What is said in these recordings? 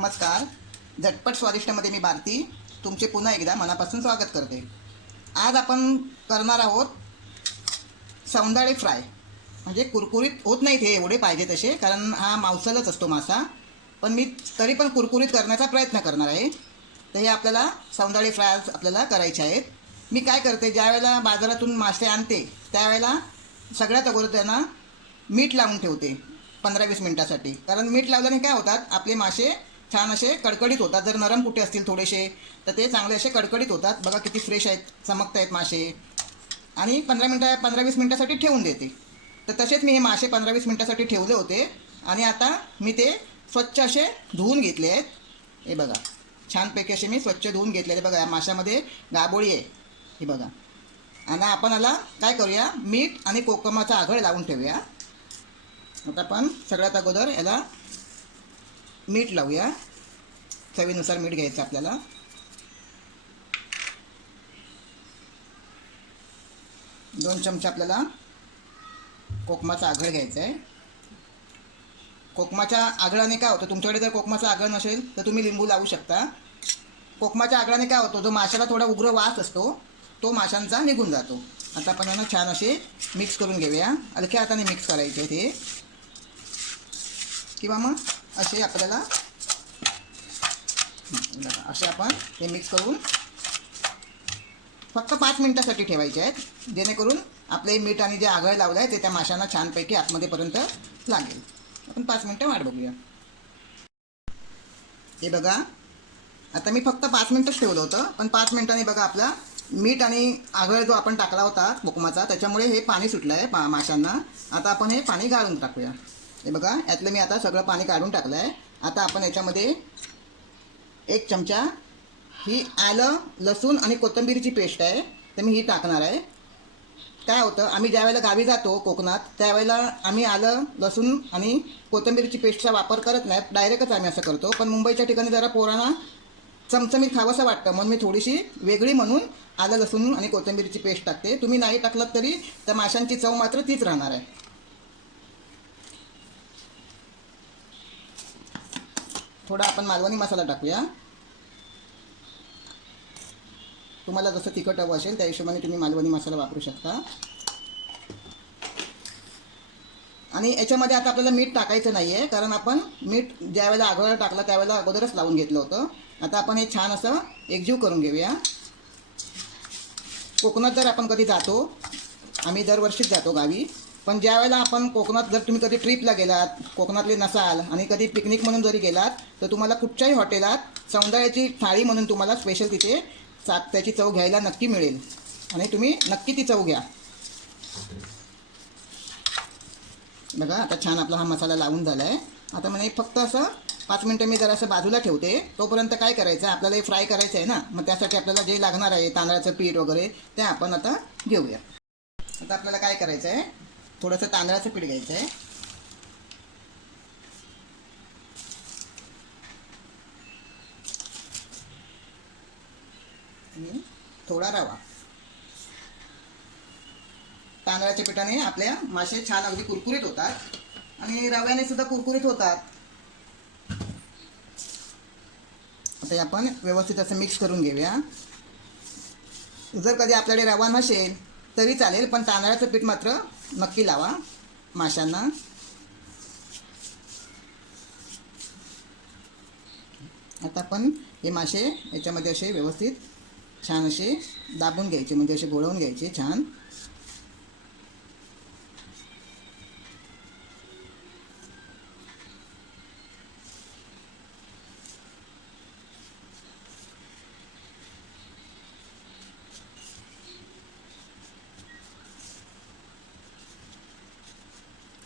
नमस्कार. झटपट स्वादिष्टमध्ये मी भारती तुमचे पुन्हा एकदा मनापासून स्वागत करते. आज आपण करणार आहोत सौंदाळे फ्राय. म्हणजे कुरकुरीत होत नाहीत हे एवढे पाहिजे तसे, कारण हा मांसालच असतो मासा, पण मी तरी पण कुरकुरीत करण्याचा प्रयत्न करणार आहे. तर हे आपल्याला सौंदाळे फ्राय आपल्याला करायचे आहेत. मी काय करते, ज्या वेळेला बाजारातून मासे आणते त्यावेळेला सगळ्यात अगोदर त्यांना मीठ लावून ठेवते 15-20 मिनटासाठी. कारण मीठ लावल्याने काय होतात, आपले मासे छान असे कडकडीत होतात. जर नरम कुठे असतील थोडेसे तर ते चांगले असे कडकडीत होतात. बघा किती फ्रेश आहेत, चमकत आहेत मासे. आणि 15-20 मिनटासाठी ठेवून देते. तर तसेच मी हे मासे 15-20 मिनटासाठी ठेवले होते आणि आता मी ते स्वच्छ असे धुवून घेतले आहेत. हे बघा, छानपैकी असे मी स्वच्छ धुवून घेतले आहेत. बघा, या माशामध्ये गाबोळी आहे, हे बघा. आणि आपण याला काय करूया, मीठ आणि कोकमाचा आगळ लावून ठेवूया. आता आपण सगळ्यात अगोदर याला मीठ लावूया. चवीनुसार मीठ घ्यायचं आपल्याला. दोन चमचे आपल्याला कोकमाचा आगळ घ्यायचा आहे. कोकमाच्या आगळाने काय होतं, तुमच्याकडे जर कोकमाचा आगळ नसेल तर तुम्ही लिंबू लावू शकता. कोकमाच्या आगळाने काय होतं, जो माशाला थोडा उग्र वास असतो तो माशांचा निघून जातो. आता आपण यांना छान असे मिक्स करून घेऊया. हलक्या हाताने मिक्स करायचे ते, किंवा मग असे आपल्याला असे आपण हे मिक्स करून फक्त 5 मिनटासाठी ठेवायचे आहेत, जेणेकरून आपले मीठ आणि जे आगळ लावलं आहे ते त्या माशांना छानपैकी आतमध्येपर्यंत लागेल. आपण 5 मिनटं वाट बघूया. हे बघा, आता मी फक्त 5 मिनटंच ठेवलं होतं, पण 5 मिनटांनी बघा आपला मीठ आणि आगळ जो आपण टाकला होता कोकमाचा, त्याच्यामुळे हे पाणी सुटलं आहे माशांना. आता आपण हे पाणी गाळून टाकूया. हे बघा, यातलं मी आता सगळं पाणी काढून टाकलं आहे. आता आपण याच्यामध्ये 1 चमचा ही आलं, लसूण आणि कोथिंबीरची पेस्ट आहे, तर मी ही टाकणार आहे. काय होतं, आम्ही ज्या वेळेला गावी जातो कोकणात त्यावेळेला आम्ही आलं, लसूण आणि कोथिंबीरची पेस्टचा वापर करत नाही, डायरेक्टच आम्ही असं करतो. पण मुंबईच्या ठिकाणी जरा पोरांना चमचमीत खावंसं वाटतं, म्हणून मी थोडीशी वेगळी म्हणून आलं, लसूण आणि कोथिंबीरची पेस्ट टाकते. तुम्ही नाही टाकलात तरी त्या माशांची चव मात्र तीच राहणार आहे. थोडा आपण मालवणी मसाला टाकूया. तुम्हाला जसं तिखट हवं असेल त्या हिशोबाने तुम्ही मालवणी मसाला वापरू शकता. आणि याच्यामध्ये आता आपल्याला मीठ टाकायचं नाही आहे, कारण आपण मीठ ज्या वेळेला आगळ टाकलं त्यावेळेला अगोदरच लावून घेतलं होतं. आता आपण हे छान असं एकजीव करून घेऊया. कोकणात जर आपण कधी जातो, आम्ही दरवर्षीच जातो गावी, पण ज्या वेळेला आपण कोकणात जर तुम्ही कधी ट्रिपला गेलात, कोकणातले नसाल आणि कधी पिकनिक म्हणून जरी गेलात, तर तुम्हाला कुठच्याही हॉटेलात सौंदाळ्याची थाळी म्हणून तुम्हाला स्पेशल तिथे त्याची चव घ्यायला नक्की मिळेल. आणि तुम्ही नक्की ती चव घ्या. बघा, आता छान आपला हा मसाला लावून झाला आहे. आता म्हणजे फक्त असं 5 मिनटं मी जरा असं बाजूला ठेवते. तोपर्यंत काय करायचं आहे, आपल्याला हे फ्राय करायचं आहे ना, मग त्यासाठी आपल्याला जे लागणार आहे तांदळाचं पीठ वगैरे ते आपण आता घेऊया. आता आपल्याला काय करायचं आहे, थोडंसं तांदळाचं पीठ घ्यायचं आहे. आणि थोडा रवा. तांदळाच्या पिठाने आपल्या मासे छान अगदी कुरकुरीत होतात आणि रव्याने सुद्धा कुरकुरीत होतात. आता आपण व्यवस्थित असं मिक्स करून घेऊया. जर कधी आपल्याकडे रवा नसेल तरी चालेल, पण तांदळाचं पीठ मात्र नक्की लावा माशांना. आता आपण हे मासे याच्यामध्ये असे व्यवस्थित छान असे दाबून घ्यायचे, म्हणजे असे गोळवून घ्यायचे छान.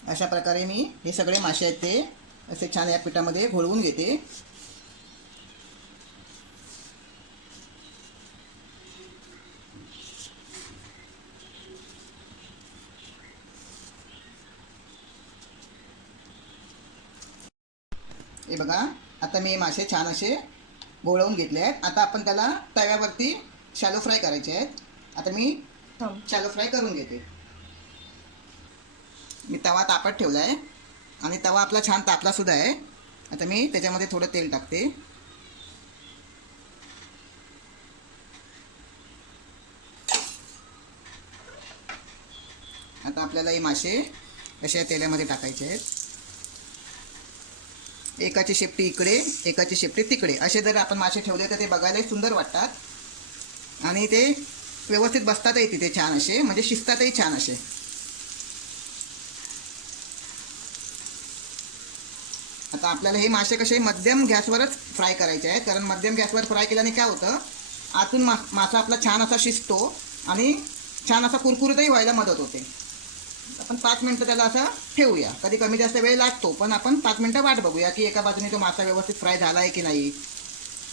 अशा प्रकारे मी हे सगळे मासे आहेत ते असे छान या पिठामध्ये घोळवून घेते. हे बघा, आता मी मासे छान असे घोळवून घेतले आहेत. आता आपण त्याला तव्यावरती शॅलो फ्राय करायचे आहेत. आता मी शॅलो फ्राय करून घेते. मी तवा तापत ठेवला आहे आणि तवा आपला छान तापला सुद्धा आहे. आता मी त्याच्यामध्ये थोडं तेल टाकते. आता आपल्याला हे मासे अशा तेलामध्ये टाकायचे आहेत. एकाची शेपटी इकडे, एकाची शेपटी तिकडे, असे जर आपण मासे ठेवले तर ते बघायलाही सुंदर वाटतात आणि ते व्यवस्थित बसतातही तिथे छान असे, म्हणजे शिजतातही छान असे. आता आपल्याला हे मासे कसे मध्यम गॅसवरच फ्राय करायचे आहेत, कारण मध्यम गॅसवर फ्राय केल्याने काय होतं, आतून मासा आपला छान असा शिजतो आणि छान असा कुरकुरीतही व्हायला मदत होते. आपण 5 मिनटं त्याला असं ठेवूया. कधी कमी जास्त वेळ लागतो, पण आपण 5 मिनटं वाट बघूया की एका बाजूने तो मासा व्यवस्थित फ्राय झाला आहे की नाही.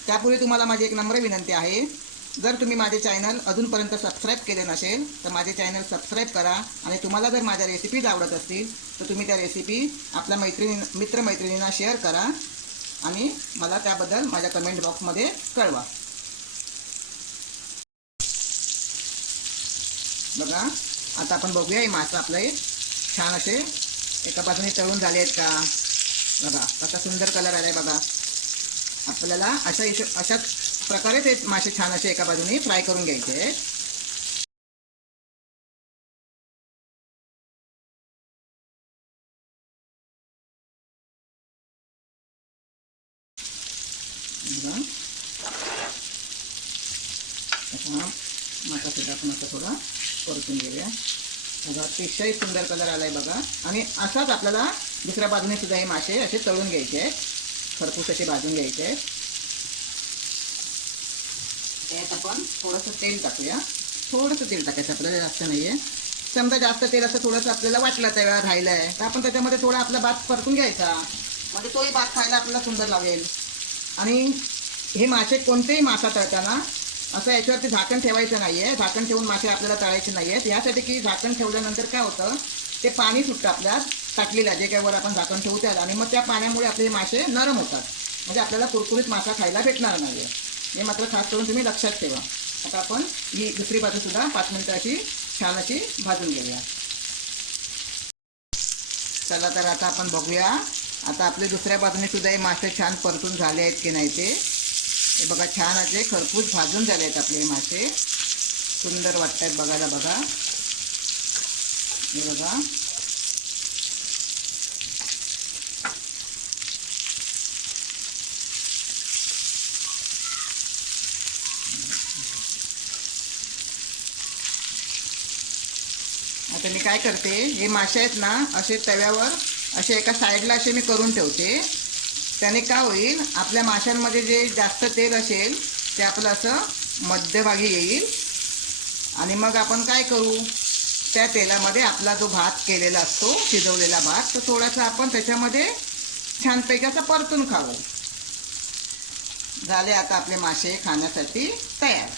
त्यापूर्वी तुम्हाला माझी एक नम्र विनंती आहे, जर तुम्ही माझे चॅनल अजूनपर्यंत सबस्क्राईब केले नसेल तर माझे चॅनल सबस्क्राईब करा. आणि तुम्हाला जर माझ्या रेसिपीज आवडत असतील तर तुम्ही त्या रेसिपी आपल्या मित्रमैत्रिणींना शेअर करा आणि मला त्याबद्दल माझ्या कमेंट बॉक्समध्ये कळवा. बघा, आता आपण बघूया हे मासा आपले छान असे एका बाजूने तळून झाले आहेत का. बघा कसा सुंदर कलर आला आहे. बघा, आपल्याला अशाच प्रकारे ते मासे छान असे एका बाजूने फ्राय करून घ्यायचे आहेत. मासा सुद्धा आपण असं थोडा परतून घेऊया. बघा, अतिशय सुंदर कलर आला आहे बघा. आणि असाच आपल्याला दुसऱ्या बाजूने सुद्धा हे मासे असे तळून घ्यायचे आहेत, खरपूस असे भाजून घ्यायचे आहेत. त्यात आपण थोडंसं तेल टाकूया. थोडंसं तेल टाकायचं आपल्याला, जास्त नाही आहे. समजा जास्त तेल असं थोडंसं आपल्याला वाटलं त्यावेळेला राहिलं आहे तर आपण त्याच्यामध्ये थोडा आपला भात परतून घ्यायचा, म्हणजे तोही भात खायला आपल्याला सुंदर लागेल. आणि हे मासे कोणतेही मासा तळताना असं याच्यावरती झाकण ठेवायचं नाही आहे. झाकण ठेवून मासे आपल्याला तळायचे नाही आहेत. यासाठी की झाकण ठेवल्यानंतर काय होतं, ते पाणी सुटतं आपल्या ताटलीला, जे काय वर आपण झाकण ठेवू त्याला, आणि मग त्या पाण्यामुळे आपले मासे नरम होतात, म्हणजे आपल्याला कुरकुरीत मासा खायला भेटणार नाही आहे. हे मात्र खास करून तुम्ही लक्षात ठेवा. आता आपण ही दुसरी बाजूसुद्धा 5 मिनटं अशी छान अशी भाजून घेऊया. चला तर आता आपण बघूया, आता आपले दुसऱ्या बाजूने सुद्धा हे मासे छान परतून झाले आहेत की नाही ते. हे बघा, छान असे खरपूस भाजून झाले आहेत आपले मासे, सुंदर वाटत आहेत बघायला. बघा, हे बघा. आता मी काय करते, हे मासे आहेत ना असे तव्यावर असे एका साईडला असे मी करून ठेवते. त्याने काय होईल, आपल्या माशांमध्ये जे जास्त तेल असेल ते आपलं असं मध्यभागी येईल. आणि मग आपण काय करू, त्या तेलामध्ये आपला जो भात केलेला असतो, शिजवलेला भात, तो थोडासा आपण त्याच्यामध्ये छानपैकी असं परतून खाऊ. झाले आता आपले मासे खाण्यासाठी तयार.